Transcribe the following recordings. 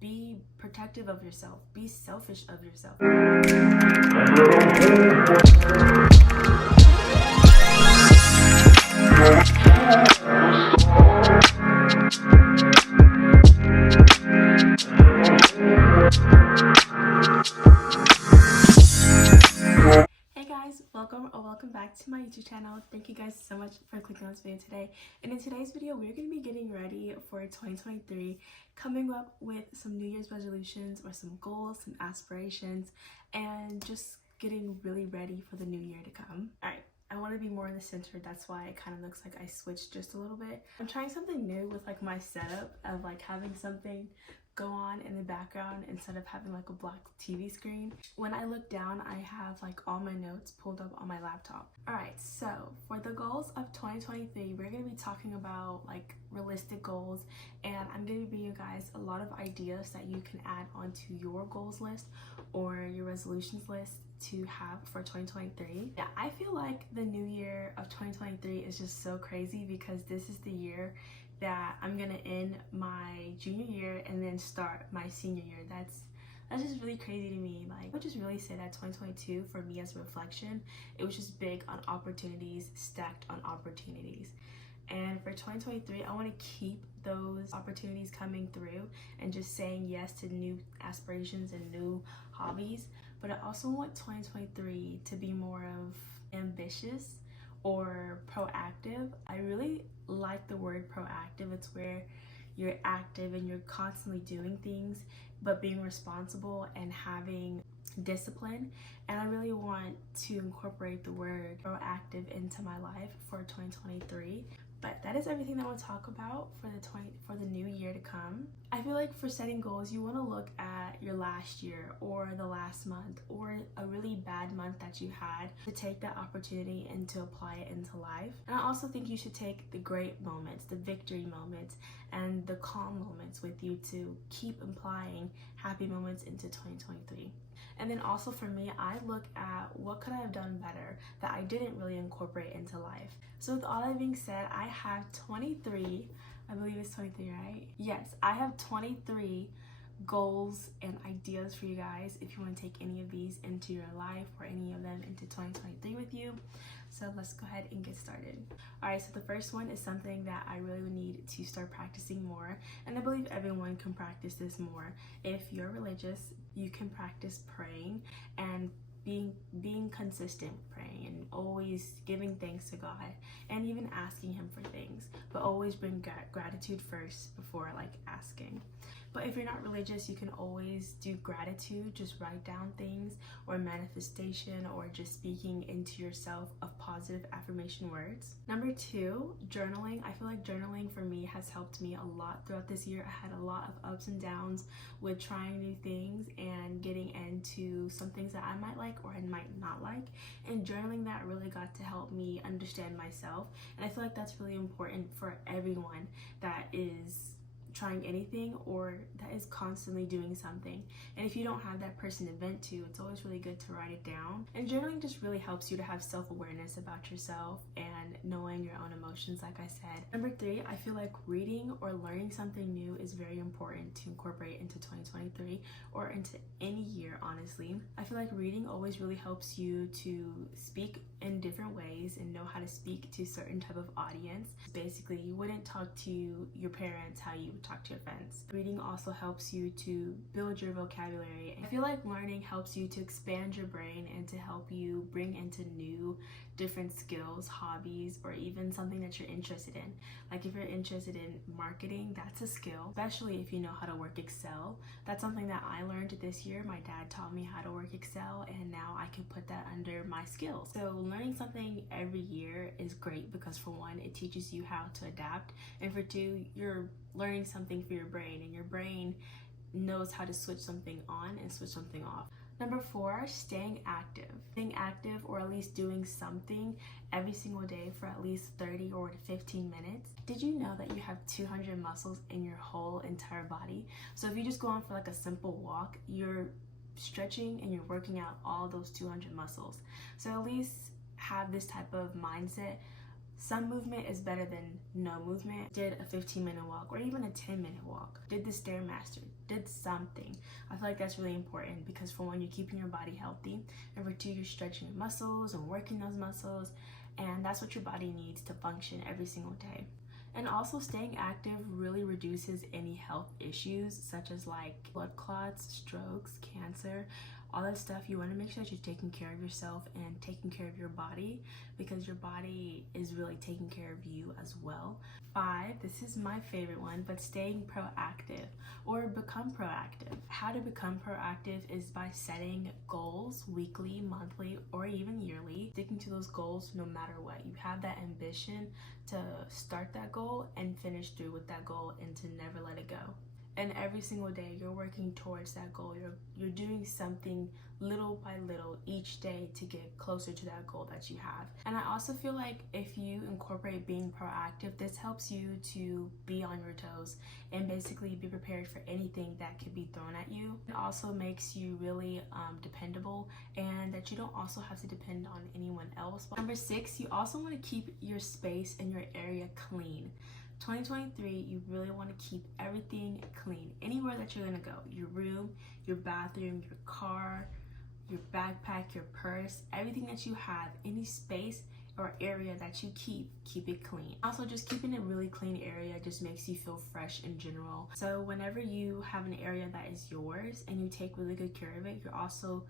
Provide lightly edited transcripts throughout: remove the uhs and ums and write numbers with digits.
Be protective of yourself. Be selfish of yourself. Welcome back to my YouTube channel. Thank you guys so much for clicking on this video today. And in today's video, we're going to be getting ready for 2023, coming up with some New Year's resolutions or some goals, some aspirations, and just getting really ready for the new year to come. Alright, I want to be more in the center. That's why it kind of looks like I switched just a little bit. I'm trying something new with like my setup of like having something go on in the background instead of having like a black TV screen. When I look down, I have like all my notes pulled up on my laptop. Alright, so for the goals of 2023, we're going to be talking about like realistic goals, and I'm going to be giving you guys a lot of ideas that you can add onto your goals list or your resolutions list to have for 2023. Yeah, I feel like the new year of 2023 is just so crazy because this is the year that I'm gonna end my junior year and then start my senior year. That's just really crazy to me. Like, I would just really say that 2022 for me as a reflection, it was just big on opportunities stacked on opportunities. And for 2023, I want to keep those opportunities coming through and just saying yes to new aspirations and new hobbies. But I also want 2023 to be more of ambitious or proactive. I really like the word proactive. It's where you're active and you're constantly doing things, but being responsible and having discipline. And I really want to incorporate the word proactive into my life for 2023. But that is everything that I want to talk about for the new year to come. I feel like for setting goals, you want to look at your last year or the last month or a really bad month that you had to take that opportunity and to apply it into life. And I also think you should take the great moments, the victory moments, and the calm moments with you to keep applying happy moments into 2023. And then also for me, I look at what could I have done better that I didn't really incorporate into life. So with all that being said, I have 23, I believe it's 23, right? Yes, I have 23 goals and ideas for you guys if you want to take any of these into your life or any of them into 2023 with you. So let's go ahead and get started. Alright, so the first one is something that I really need to start practicing more, and I believe everyone can practice this more. If you're religious, you can practice praying and being consistent praying and always giving thanks to God and even asking him for things, but always bring gratitude first before like asking. But if you're not religious, you can always do gratitude, just write down things or manifestation or just speaking into yourself of positive affirmation words. Number 2, journaling. I feel like journaling for me has helped me a lot throughout this year. I had a lot of ups and downs with trying new things and getting into some things that I might like or I might not like. And journaling that really got to help me understand myself. And I feel like that's really important for everyone that is trying anything or that is constantly doing something. And if you don't have that person to vent to, it's always really good to write it down. And journaling just really helps you to have self-awareness about yourself and knowing your own emotions, like I said. Number 3, I feel like reading or learning something new is very important to incorporate into 2023 or into any year, honestly. I feel like reading always really helps you to speak in different ways and know how to speak to a certain type of audience. Basically, you wouldn't talk to your parents how you would talk to your friends. Reading also helps you to build your vocabulary. I feel like learning helps you to expand your brain and to help you bring into new different skills, hobbies, or even something that you're interested in. Like if you're interested in marketing, that's a skill, especially if you know how to work Excel. That's something that I learned this year. My dad taught me how to work Excel, and now I can put that under my skills. So learning something every year is great because for one, it teaches you how to adapt, and for two, you're learning something for your brain, and your brain knows how to switch something on and switch something off. Number 4, staying active. Staying active or at least doing something every single day for at least 30 or 15 minutes. Did you know that you have 200 muscles in your whole entire body? So if you just go on for like a simple walk, you're stretching and you're working out all those 200 muscles. So at least have this type of mindset Some movement is better than no movement. Did a 15-minute walk or even a 10-minute walk. Did the Stairmaster. Did something. I feel like that's really important because for one, you're keeping your body healthy, and for two, you're stretching your muscles and working those muscles, and that's what your body needs to function every single day. And also, staying active really reduces any health issues such as like blood clots, strokes, cancer, all that stuff. You want to make sure that you're taking care of yourself and taking care of your body, because your body is really taking care of you as well. 5, this is my favorite one, but staying proactive or become proactive. How to become proactive is by setting goals weekly, monthly, or even yearly. Sticking to those goals no matter what. You have that ambition to start that goal and finish through with that goal and to never let it go. And every single day you're working towards that goal. You're doing something little by little each day to get closer to that goal that you have. And I also feel like if you incorporate being proactive, this helps you to be on your toes and basically be prepared for anything that could be thrown at you. It also makes you really dependable, and that you don't also have to depend on anyone else. Number 6, you also want to keep your space and your area clean. 2023, you really want to keep everything clean. Anywhere that you're going to go, your room, your bathroom, your car, your backpack, your purse, everything that you have, any space or area that you keep it clean. Also, just keeping a really clean area just makes you feel fresh in general. So whenever you have an area that is yours and you take really good care of it, you're also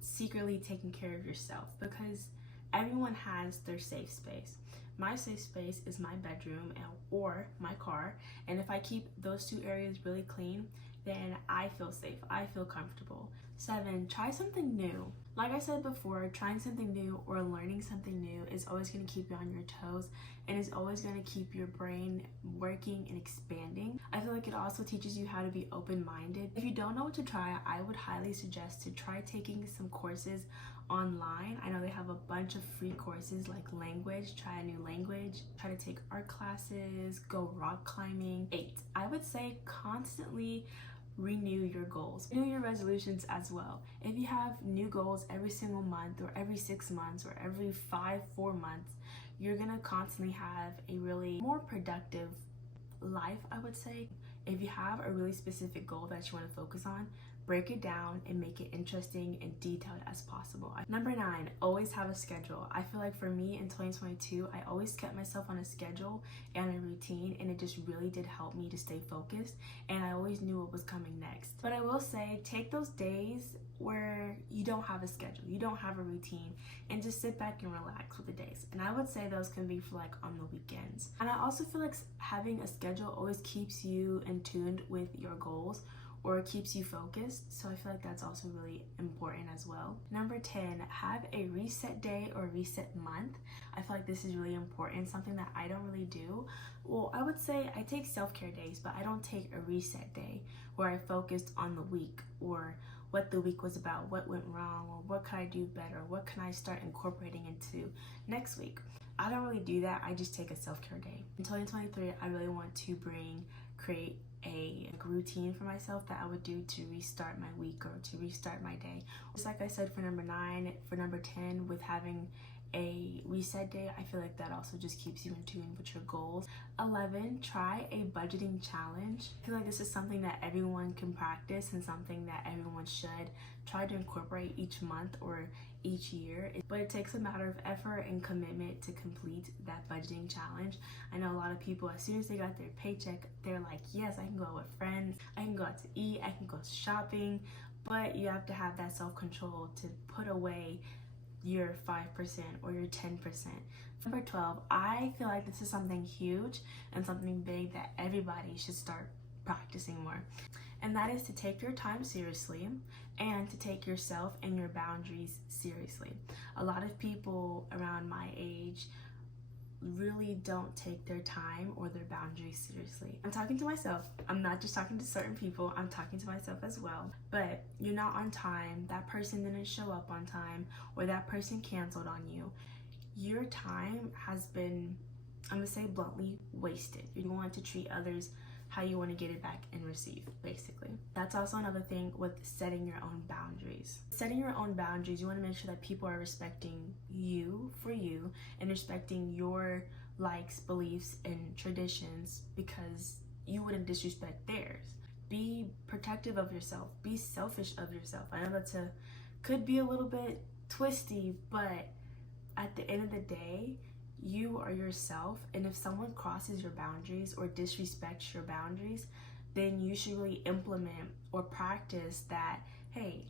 secretly taking care of yourself, because everyone has their safe space. My safe space is my bedroom or my car, and if I keep those 2 areas really clean, then I feel safe, I feel comfortable. 7, try something new. Like I said before, trying something new or learning something new is always going to keep you on your toes, and is always going to keep your brain working and expanding. I feel like it also teaches you how to be open-minded. If you don't know what to try, I would highly suggest to try taking some courses online. I know they have a bunch of free courses like language, try a new language, try to take art classes, go rock climbing. 8, I would say constantly renew your goals. Renew your resolutions as well. If you have new goals every single month or every 6 months or every 4 months, you're gonna constantly have a really more productive life, I would say. If you have a really specific goal that you want to focus on, break it down and make it interesting and detailed as possible. Number 9, always have a schedule. I feel like for me in 2022, I always kept myself on a schedule and a routine, and it just really did help me to stay focused, and I always knew what was coming next. But I will say, take those days where you don't have a schedule, you don't have a routine, and just sit back and relax with the days. And I would say those can be for like on the weekends. And I also feel like having a schedule always keeps you in tune with your goals, or it keeps you focused. So I feel like that's also really important as well. Number 10, have a reset day or reset month. I feel like this is really important, something that I don't really do. Well, I would say I take self-care days, but I don't take a reset day where I focused on the week or what the week was about, what went wrong, or what can I do better, what can I start incorporating into next week. I don't really do that. I just take a self-care day. In 2023, I really want to create a routine for myself that I would do to restart my week or to restart my day. Just like I said for number 9, for number 10, with having a reset day, I feel like that also just keeps you in tune with your goals. 11, try a budgeting challenge. I feel like this is something that everyone can practice and something that everyone should try to incorporate each month or each year, but it takes a matter of effort and commitment to complete that budgeting challenge. I know a lot of people, as soon as they got their paycheck, they're like, yes, I can go out with friends, I can go out to eat, I can go shopping, but you have to have that self-control to put away your 5% or your 10%. Number 12, I feel like this is something huge and something big that everybody should start practicing more. And that is to take your time seriously and to take yourself and your boundaries seriously. A lot of people around my age really don't take their time or their boundaries seriously. I'm talking to myself. I'm not just talking to certain people. I'm talking to myself as well. But you're not on time. That person didn't show up on time, or that person canceled on you. Your time has been, I'm gonna say bluntly, wasted. You want to treat others how you want to get it back and receive, basically. That's also another thing with setting your own boundaries. Setting your own boundaries, you want to make sure that people are respecting you for you and respecting your likes, beliefs, and traditions because you wouldn't disrespect theirs. Be protective of yourself. Be selfish of yourself. I know could be a little bit twisty, but at the end of the day, you are yourself, and if someone crosses your boundaries or disrespects your boundaries, then you should really implement or practice that, hey,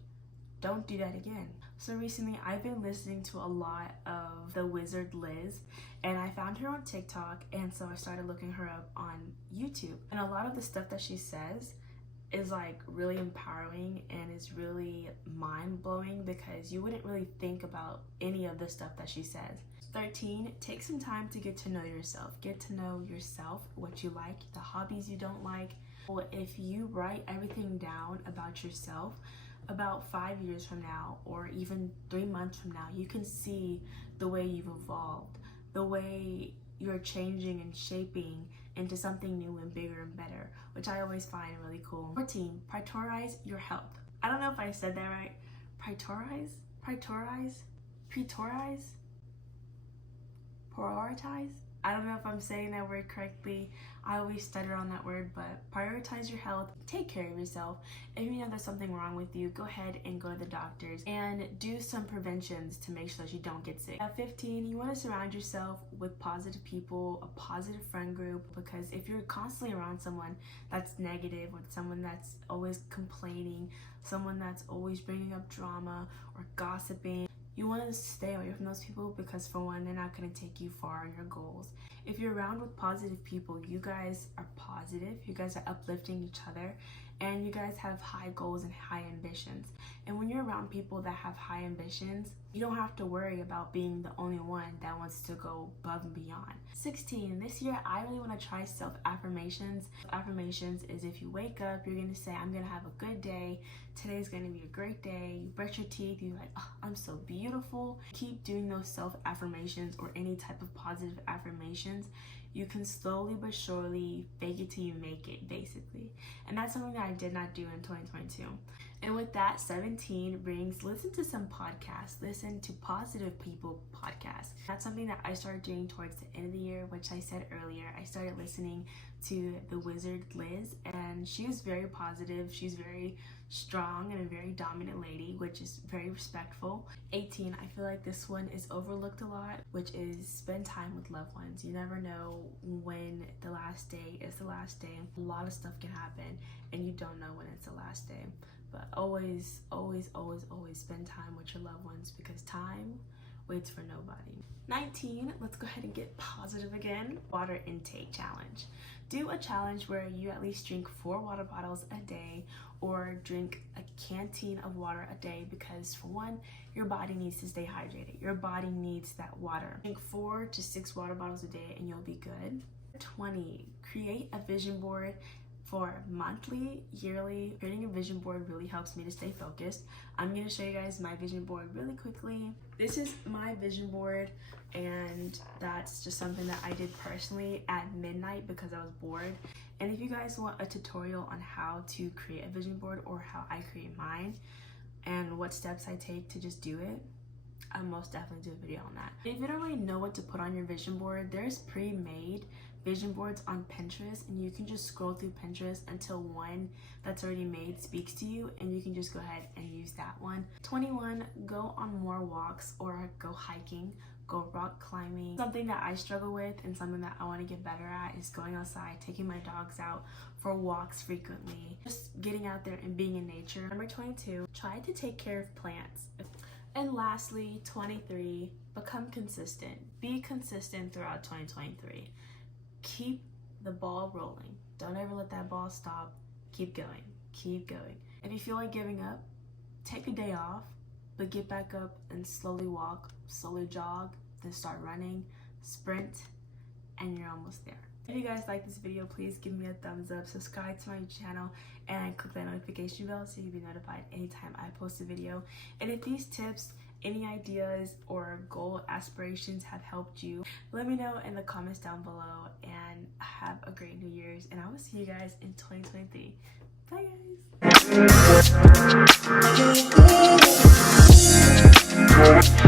don't do that again. So recently I've been listening to a lot of the wizard Liz, and I found her on TikTok, and so I started looking her up on YouTube. And a lot of the stuff that she says is like really empowering and is really mind-blowing because you wouldn't really think about any of the stuff that she says. 13, take some time to get to know yourself. Get to know yourself, what you like, the hobbies you don't like. If you write everything down about yourself, about 5 years from now or even 3 months from now, you can see the way you've evolved, the way you're changing and shaping into something new and bigger and better, which I always find really cool. 14, prioritize your health. I don't know if I said that right. Prioritize? I don't know if I'm saying that word correctly. I always stutter on that word, but prioritize your health. Take care of yourself. If you know there's something wrong with you, go ahead and go to the doctors and do some preventions to make sure that you don't get sick. At 15, you want to surround yourself with positive people, a positive friend group, because if you're constantly around someone that's negative, with someone that's always complaining, someone that's always bringing up drama or gossiping, you want to stay away from those people because, for one, they're not going to take you far in your goals. If you're around with positive people, you guys are positive, you guys are uplifting each other, and you guys have high goals and high ambitions. And when you're around people that have high ambitions, you don't have to worry about being the only one that wants to go above and beyond. 16, this year I really want to try self-affirmations. Affirmations is if you wake up, you're going to say, I'm going to have a good day. Today's going to be a great day. You brush your teeth, you're like, oh, I'm so beautiful. Keep doing those self-affirmations or any type of positive affirmations. You can slowly but surely fake it till you make it, basically. And that's something that I did not do in 2022. And with that, 17 brings listen to some podcasts, listen to positive people podcasts. That's something that I started doing towards the end of the year, which I said earlier. I started listening to the wizard Liz, and she is very positive. She's very strong and a very dominant lady, which is very respectful. 18, I feel like this one is overlooked a lot, which is spend time with loved ones. You never know when the last day is the last day. A lot of stuff can happen and you don't know when it's the last day. But always spend time with your loved ones because time waits for nobody. 19, let's go ahead and get positive again. Water intake challenge. Do a challenge where you at least drink 4 water bottles a day or drink a canteen of water a day because, for one, your body needs to stay hydrated. Your body needs that water. Drink 4 to 6 water bottles a day and you'll be good. 20, create a vision board for monthly, yearly. Creating a vision board really helps me to stay focused. I'm going to show you guys my vision board really quickly. This is my vision board, and that's just something that I did personally at midnight because I was bored. And if you guys want a tutorial on how to create a vision board or how I create mine and what steps I take to just do it, I'll most definitely do a video on that. If you don't really know what to put on your vision board, there's pre-made vision boards on Pinterest, and you can just scroll through Pinterest until one that's already made speaks to you, and you can just go ahead and use that one. 21, go on more walks or go hiking, go rock climbing. Something that I struggle with and something that I want to get better at is going outside, taking my dogs out for walks frequently, just getting out there and being in nature. Number 22, try to take care of plants. And lastly, 23, become consistent. Be consistent throughout 2023. Keep the ball rolling. Don't ever let that ball stop. Keep going. Keep going. If you feel like giving up, take a day off, but get back up and slowly walk, slowly jog, then start running, sprint, and you're almost there. If you guys like this video, please give me a thumbs up, subscribe to my channel, and click that notification bell so you'll be notified anytime I post a video. And if these tips, any ideas or goal aspirations have helped you, let me know in the comments down below, and have a great New Year's, and I will see you guys in 2023. Bye guys.